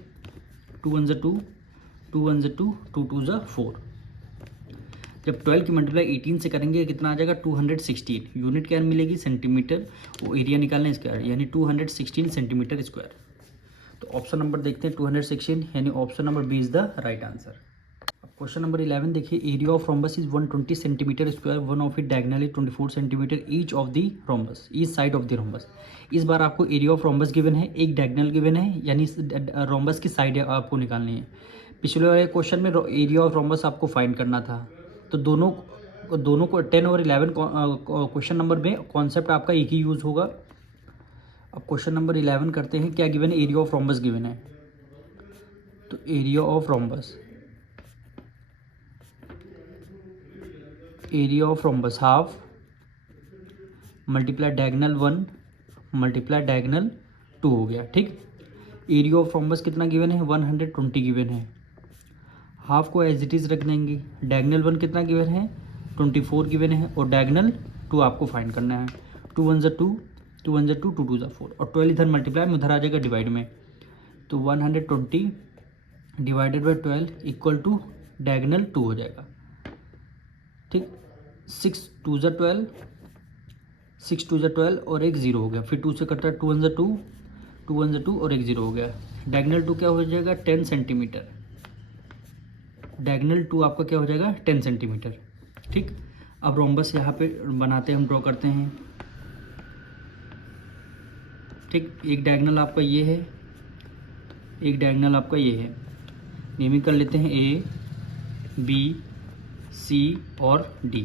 2 1 = 2, 2 1 = 2, 2 2 = 4। जब 12 की मल्टीप्लाई 18 से करेंगे कितना आ जाएगा 216। यूनिट क्या मिलेगी सेंटीमीटर, वो एरिया निकालना है स्क्वायर, यानी 216 सेंटीमीटर स्क्वायर। तो ऑप्शन नंबर देखते हैं 216, यानी option number B is the right answer. अब क्वेश्चन नंबर 11 देखिए, area of rhombus is 120 centimetre square, one of it diagonal is 24 centimetre each of the rhombus, each side of the rhombus. इस बार आपको area of rhombus given है, एक diagonal given है, यानी rhombus की side आपको निकालनी है। पिछले वाले क्वेश्चन में एरिया ऑफ रोम्बस आपको फाइंड करना था, तो दोनों को 10 और 11 क्वेश्चन नंबर में कॉन्सेप्ट आपका एक ही यूज़ होगा। अब क्वेश्चन नंबर 11 करते हैं, क्या गिवन है एरिया ऑफ रोम्बस गिवन है। तो area of rhombus half multiply diagonal 1 multiply diagonal 2 हो गया। ठीक, एरिया ऑफ रोम्बस कितना गिवन है 120 गिवन है, हाफ को एज इट इज़ रख देंगे। डायगोनल 1 कितना गिवन है 24 गिवन है, और डायगोनल 2 आपको फाइंड करना है। 2 1 = 2, 2 1 = 2, 2 2 = 4, और 12 इधर मल्टीप्लाई में उधर आ जाएगा डिवाइड में। तो 120 divided by 12 equal to diagonal 2 हो जाएगा। ठीक, 6 2 = 12, 6 2 = 12 और एक 0 हो गया। फिर 2 से कटता है 2 1 = 2, 2 1 = 2 और एक 0 हो गया। डायगोनल 2 क्या हो जाएगा 10 सेंटीमीटर, डायगोनल 2 आपका क्या हो जाएगा 10 सेंटीमीटर। ठीक, अब रोम्बस यहाँ पे बनाते हैं, हम ड्रॉ करते हैं। ठीक, एक डायगोनल आपका ये है, एक डायगोनल आपका ये है। नेमिंग कर लेते हैं A B C और D।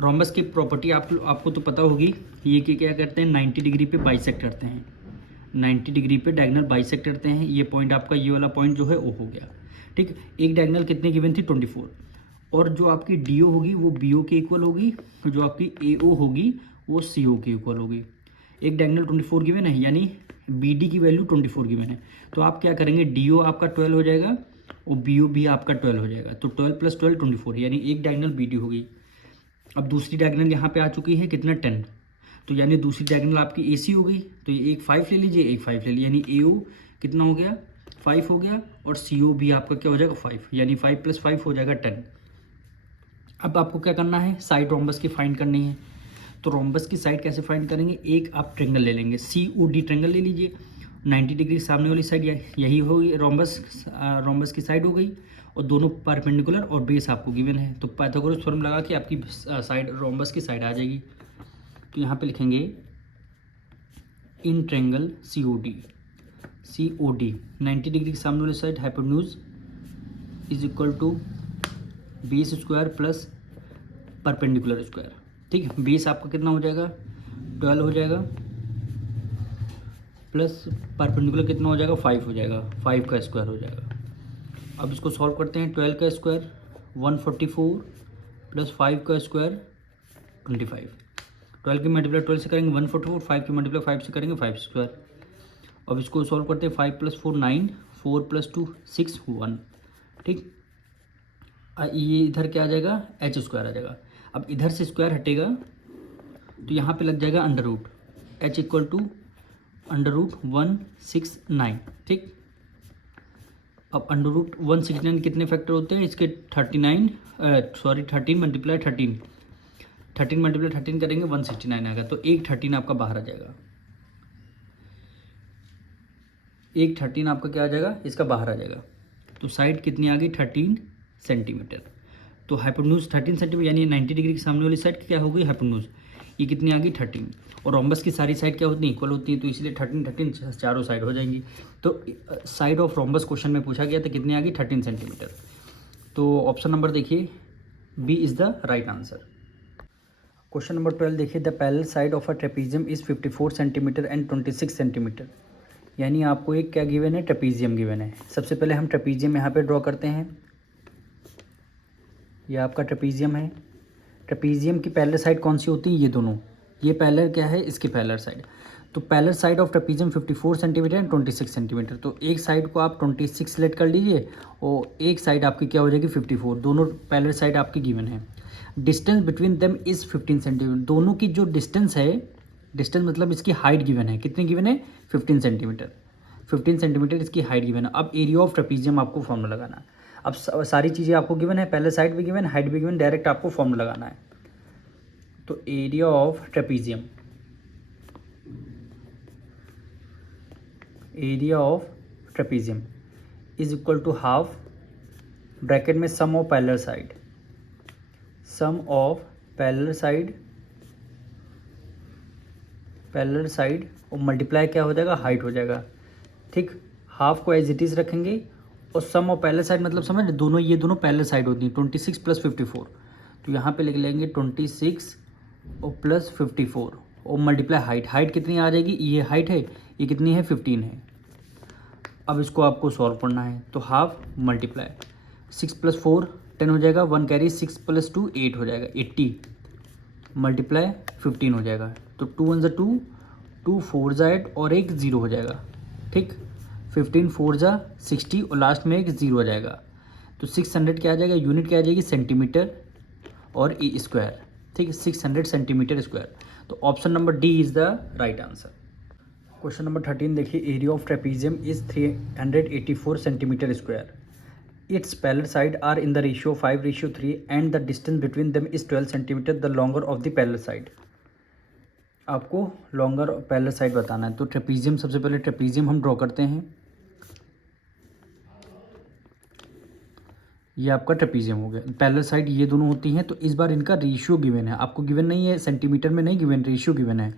रोम्बस की प्रॉपर्टी आपको तो पता होगी, ये कि क्या करते हैं 90 डिग्री पे बाइसेक्ट करते हैं। 90 डिग्री पे डायगोनल बाइसेक्ट करते हैं। ये पॉइंट आपका, ये वाला पॉइंट जो है वो हो गया, ठीक। एक डायगोनल कितने गिवन थी, 24, और जो आपकी डी ओ होगी वो बी ओ के इक्वल होगी, जो आपकी ए ओ होगी वो सी ओ के इक्वल होगी। एक डायगोनल 24 गिवन है, यानी बी डी की वैल्यू 24 गिवन है। तो आप क्या करेंगे, डी ओ आपका 12 हो जाएगा और बी ओ भी आपका 12 हो जाएगा। तो 12 + 12 24, यानी एक डायगोनल बी डी होगी। अब दूसरी डायगोनल यहाँ पे आ चुकी है कितना, 10, तो यानी दूसरी डायगोनल आपकी ए सी हो गई। तो ये एक 5 ले लीजिए, एक 5 ले लीजिए, यानी ए ओ कितना हो गया, 5 हो गया, और सी ओ भी आपका क्या हो जाएगा, 5, यानी 5 + 5 हो जाएगा 10। अब आपको क्या करना है, साइड रोम्बस की फाइंड करनी है। तो रोम्बस की साइड कैसे फाइंड करेंगे, एक आप ट्रेंगल ले लेंगे, सी ओ डी ट्रेंगल ले लीजिए। 90 डिग्री सामने वाली साइड यही होगी, रोम्बस की साइड हो गई, और दोनों परपेंडिकुलर और बेस आपको गिवन है। तो पाइथागोरस थ्योरम लगा के आपकी साइड रोम्बस की साइड आ जाएगी। तो यहाँ पे लिखेंगे in triangle C O D 90 degree के सामने वाली side hypotenuse is equal to base square plus perpendicular square, ठीक है। बेस आपका कितना हो जाएगा, 12 हो जाएगा, प्लस परपेंडिकुलर कितना हो जाएगा, 5 हो जाएगा, 5 का स्क्वायर हो जाएगा। अब इसको सॉल्व करते हैं, 12 का स्क्वायर 144 प्लस 5 का स्क्वायर 25। 12 की मल्टीप्लाई 12 से करेंगे 144, 5 की मल्टीप्लाई 5 से करेंगे 5 स्क्वायर। अब इसको सॉल्व करते हैं, 5 + 4 9, 4 + 2 6 1, ठीक। ये इधर क्या आ जाएगा, एच स्क्वायर आ जाएगा। अब इधर से स्क्वायर हटेगा तो यहाँ पे लग जाएगा under root, H equal to under root 169, ठीक। अब अंडर रूट 169 कितने फैक्टर होते हैं इसके, 13 × 13 13 × 13 करेंगे 169 आएगा। तो एक 13 आपका बाहर आ जाएगा, एक 13 आपका क्या आ जाएगा, इसका बाहर आ जाएगा। तो साइड कितनी आ गई, 13 सेंटीमीटर। तो हाइपोटेन्यूज 13 सेंटीमीटर, यानी 90 डिग्री के सामने वाली साइड क्या हो गई, हाइपोटेन्यूज ये कितनी आ गई, 13। और रोम्बस की सारी साइड क्या होती है, इक्वल होती है, तो इसलिए 13 13 चारों साइड हो जाएंगी। तो साइड ऑफ रोम्बस क्वेश्चन में पूछा गया था कितनी आ गई, 13 सेंटीमीटर। तो ऑप्शन नंबर देखिए, B is the right answer. Question number 12 देखिए, the parallel side of a trapezium is 54 centimetre and 26 centimetre. यानी आपको एक क्या गिवन है, ट्रेपीजियम गिवन है। सबसे पहले हम ट्रेपीजियम यहाँ पे ड्रॉ करते हैं। ये आपका ट्रेपीजियम है। ट्रेपीजियम की पैरेलल साइड कौन सी होती है, ये दोनों, ये पैरेलल क्या है, इसकी पैरेलल साइड। तो parallel side of trapezium 54 centimetre and 26 centimetre. तो एक साइड को आप 26 सेलेक्ट कर लीजिए और एक साइड आपकी क्या हो जाएगी, 54। दोनों पैरेलल साइड आपकी गिवन है। Distance between them is 15 centimetre. दोनों की जो डिस्टेंस है, डिस्टेंस मतलब इसकी हाइट गिवन है, कितनी गिवन है, 15 सेंटीमीटर। 15 सेंटीमीटर इसकी हाइट गिवन है। अब एरिया ऑफ ट्रेपीजियम आपको फॉर्मूला लगाना। अब सारी चीज़ें आपको गिवन है, पहले साइड भी गिवन, हाइट भी गिवन, डायरेक्ट आपको फॉर्मूला लगाना है। तो area of trapezium, area of trapezium is equal to half, bracket में sum of parallel side, sum of parallel side और मल्टीप्लाई क्या हो जाएगा, हाइट हो जाएगा, ठीक। हाफ को एज इट इज़ रखेंगे और सम ऑफ पैरेलल साइड मतलब समझ, दोनों ये दोनों पैरेलल साइड होती हैं, 26 + 54। तो यहाँ पे लिख लेंगे 26 और प्लस 54 और मल्टीप्लाई हाइट कितनी आ जाएगी, ये हाइट है, ये कितनी है, 15 है। अब इसको आपको सॉल्व करना है। तो हाफ मल्टीप्लाई 6 + 4 10 हो जाएगा, 1 कैरी, 6 + 2 8 हो जाएगा, 80 मल्टीप्लाई 15 हो जाएगा। तो 2 1 = 2, 2 4 = 8 और एक 0 हो जाएगा, ठीक। 15 4 = 60 और लास्ट में एक 0 आ जाएगा। तो 600 क्या आ जाएगा, यूनिट क्या आ जाएगी, सेंटीमीटर और ई स्क्वायर, ठीक है, 600 सेंटीमीटर स्क्वायर। तो option number D is the right answer. Question number 13 देखिए, area of trapezium is 384 centimetre square. Its parallel side are in the ratio 5:3 and the distance between them is 12 centimetre, the longer of the parallel side. आपको longer parallel side बताना है। तो trapezium, सबसे पहले trapezium हम draw करते हैं। ये आपका ट्रेपीजियम हो गया। पैरेलल साइड ये दोनों होती हैं। तो इस बार इनका रेशियो गिवन है, आपको गिवन नहीं है, सेंटीमीटर में नहीं गिवन, रेशियो गिवन है।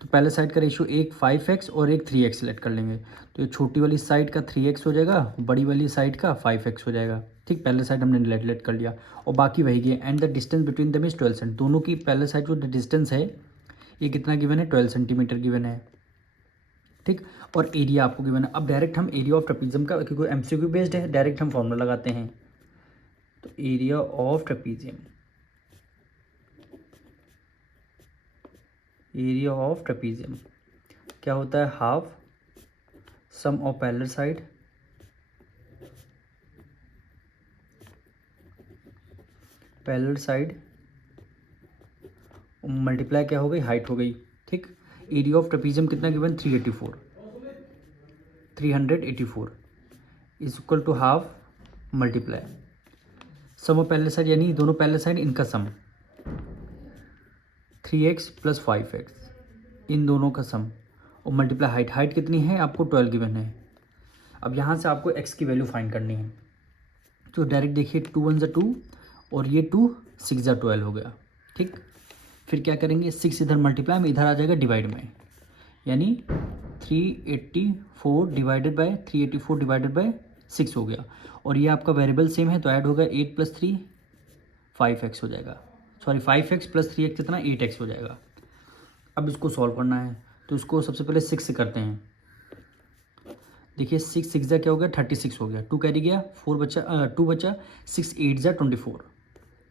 तो पैरेलल साइड का रेशियो एक 5x और एक 3x सेलेक्ट कर लेंगे। तो ये छोटी वाली साइड का 3x हो जाएगा, बड़ी वाली साइड का 5x हो जाएगा, ठीक। पैरेलल साइड हमने लेट कर लिया और बाकी वही गए। And the distance between them is 12 cent. दोनों की पैरेलल साइड जो डिस्टेंस है ये कितना गिवन है, 12 सेंटीमीटर गिवन है, ठीक। और एरिया आपको गिवन है। अब डायरेक्ट हम एरिया ऑफ ट्रेपीजियम का, क्योंकि एमसीक्यू बेस्ड है, डायरेक्ट हम फॉर्मूला लगाते हैं। तो area of trapezium, area of trapezium क्या होता है, half sum of parallel side multiply क्या हो गई, हाइट हो गई। ठीक। एरिया ऑफ ट्रेपीजियम कितना given, 384 is equal to half multiply sum of parallel side, यानी दोनों पैरेलल साइड इनका सम 3x + 5x, इन दोनों का सम, और मल्टीप्लाई हाइट कितनी है आपको 12 गिवन है। अब यहाँ से आपको x की वैल्यू फाइंड करनी है। तो डायरेक्ट देखिए 2 1 = 2 और ये 2 6 = 12 हो गया। ठीक। फिर क्या करेंगे, 6 इधर मल्टीप्लाई में, इधर आ जाएगा डिवाइड में, यानी 384 डिवाइडेड बाय 6 हो गया। और ये आपका वेरिएबल सेम है तो ऐड होगा 8 + 3 5x हो जाएगा। सॉरी 5x + 3x कितना, 8x हो जाएगा। अब इसको सॉल्व करना है तो इसको सबसे पहले 6 से करते हैं। देखिए 6 6 क्या हो गया, 36 हो गया। 2 कैरी गया, 4 बचा, 2 बचा, 6 8 = 24,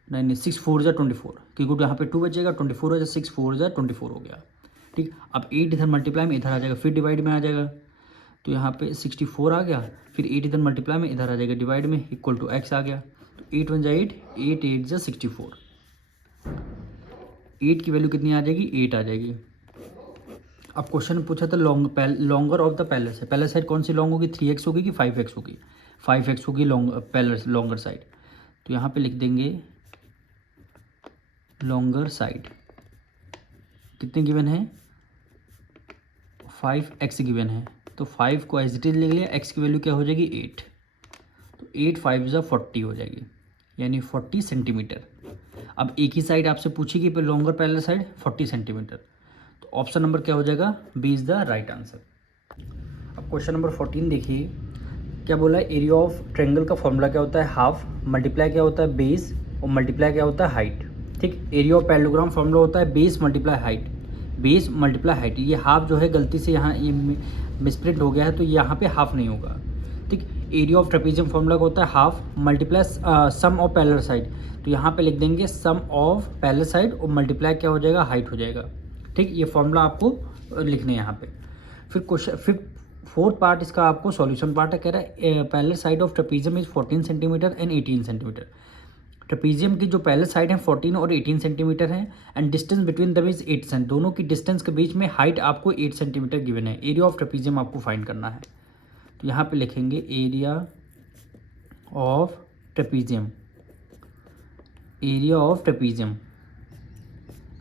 नहीं 6 4 = 24, क्योंकि यहाँ पे 2 बचेगा, 24 हो जाए, 6 4 = 24 हो गया। ठीक। अब 8 इधर मल्टीप्लाई में इधर आ जाएगा, फिर डिवाइड में आ जाएगा, तो यहाँ पे 64 आ गया, फिर 8 इधर मल्टीप्लाई में इधर आ जाएगा डिवाइड में, इक्वल टू x आ गया। तो 8 1 = 8, 8 8 = 64, 8 की वैल्यू कितनी आ जाएगी, 8 आ जाएगी। अब क्वेश्चन पूछा था longer of the parallel side, parallel side कौन सी लॉन्ग होगी, 3x होगी कि 5x होगी, 5x होगी लॉन्गर साइड। तो यहाँ पे लिख देंगे लॉन्गर साइड कितने गिवन है, 5x गिवन है, तो 5 को एज इट इज ले लिया, x की वैल्यू क्या हो जाएगी 8, तो 8 5 = 40 हो जाएगी, यानी 40 सेंटीमीटर। अब एक ही साइड आपसे पूछेगी पर लॉन्गर पैरेलल साइड 40 सेंटीमीटर, तो ऑप्शन नंबर क्या हो जाएगा, B is the right answer. अब क्वेश्चन नंबर 14 देखिए, क्या बोला है, एरिया ऑफ ट्रायंगल का फॉर्मूला क्या होता है, हाफ मल्टीप्लाई क्या होता है बेस, और मल्टीप्लाई क्या होता है हाइट। ठीक। एरिया ऑफ पैरेललोग्राम फॉर्मूला होता है base multiply height, base multiply height. ये हाफ जो है गलती से यहाँ ये मिसप्रिंट हो गया है, तो यहाँ पे हाफ नहीं होगा। ठीक। एरिया ऑफ ट्रेपीजियम फॉर्मूला का होता है half multiply sum of parallel side, तो यहाँ पे लिख देंगे सम ऑफ पैरेलल साइड और मल्टीप्लाई क्या हो जाएगा, हाइट हो जाएगा। ठीक। ये फॉर्मूला आपको लिखने हैं यहाँ पे। फिर क्वेश्चन, फिर फोर्थ पार्ट इसका आपको सॉल्यूशन पार्ट है, कह रहा है parallel side of trapezium is 14 centimetre and 18 centimetre. Trapezium की जो पैरेलल साइड है 14 और 18 सेंटीमीटर है, and distance between them is 8 cent, दोनों की डिस्टेंस के बीच में हाइट आपको 8 सेंटीमीटर गिवन है। एरिया ऑफ ट्रेपीजियम आपको फाइंड करना है, तो यहाँ पे लिखेंगे area of trapezium, area of trapezium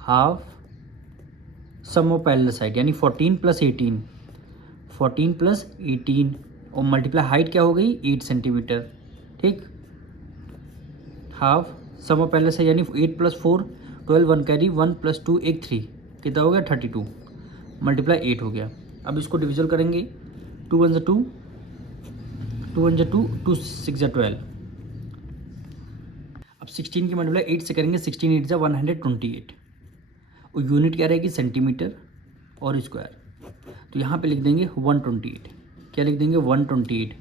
half sum of parallel side, यानी 14 + 18, 14 + 18 और मल्टीप्लाई हाइट क्या हो गई 8 सेंटीमीटर। ठीक। Half sum of parallel side, यानी 8 + 4 12, 1 कैरी, 1 + 2 1 3, कितना हो गया 32, मल्टीप्लाई 8 हो गया। अब इसको डिविजल करेंगे, 2 1 = 2, 2 1 = 2, 2 6 = 12। अब 16 की मल्टीप्लाई 8 से करेंगे, 16 8 = 128, और यूनिट क्या रहेगी सेंटीमीटर और स्क्वायर, तो यहाँ पे लिख देंगे 128। क्या लिख देंगे 128।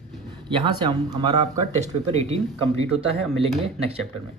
यहाँ से हम हमारा आपका टेस्ट पेपर 18 कंप्लीट होता है। मिलेंगे नेक्स्ट चैप्टर में।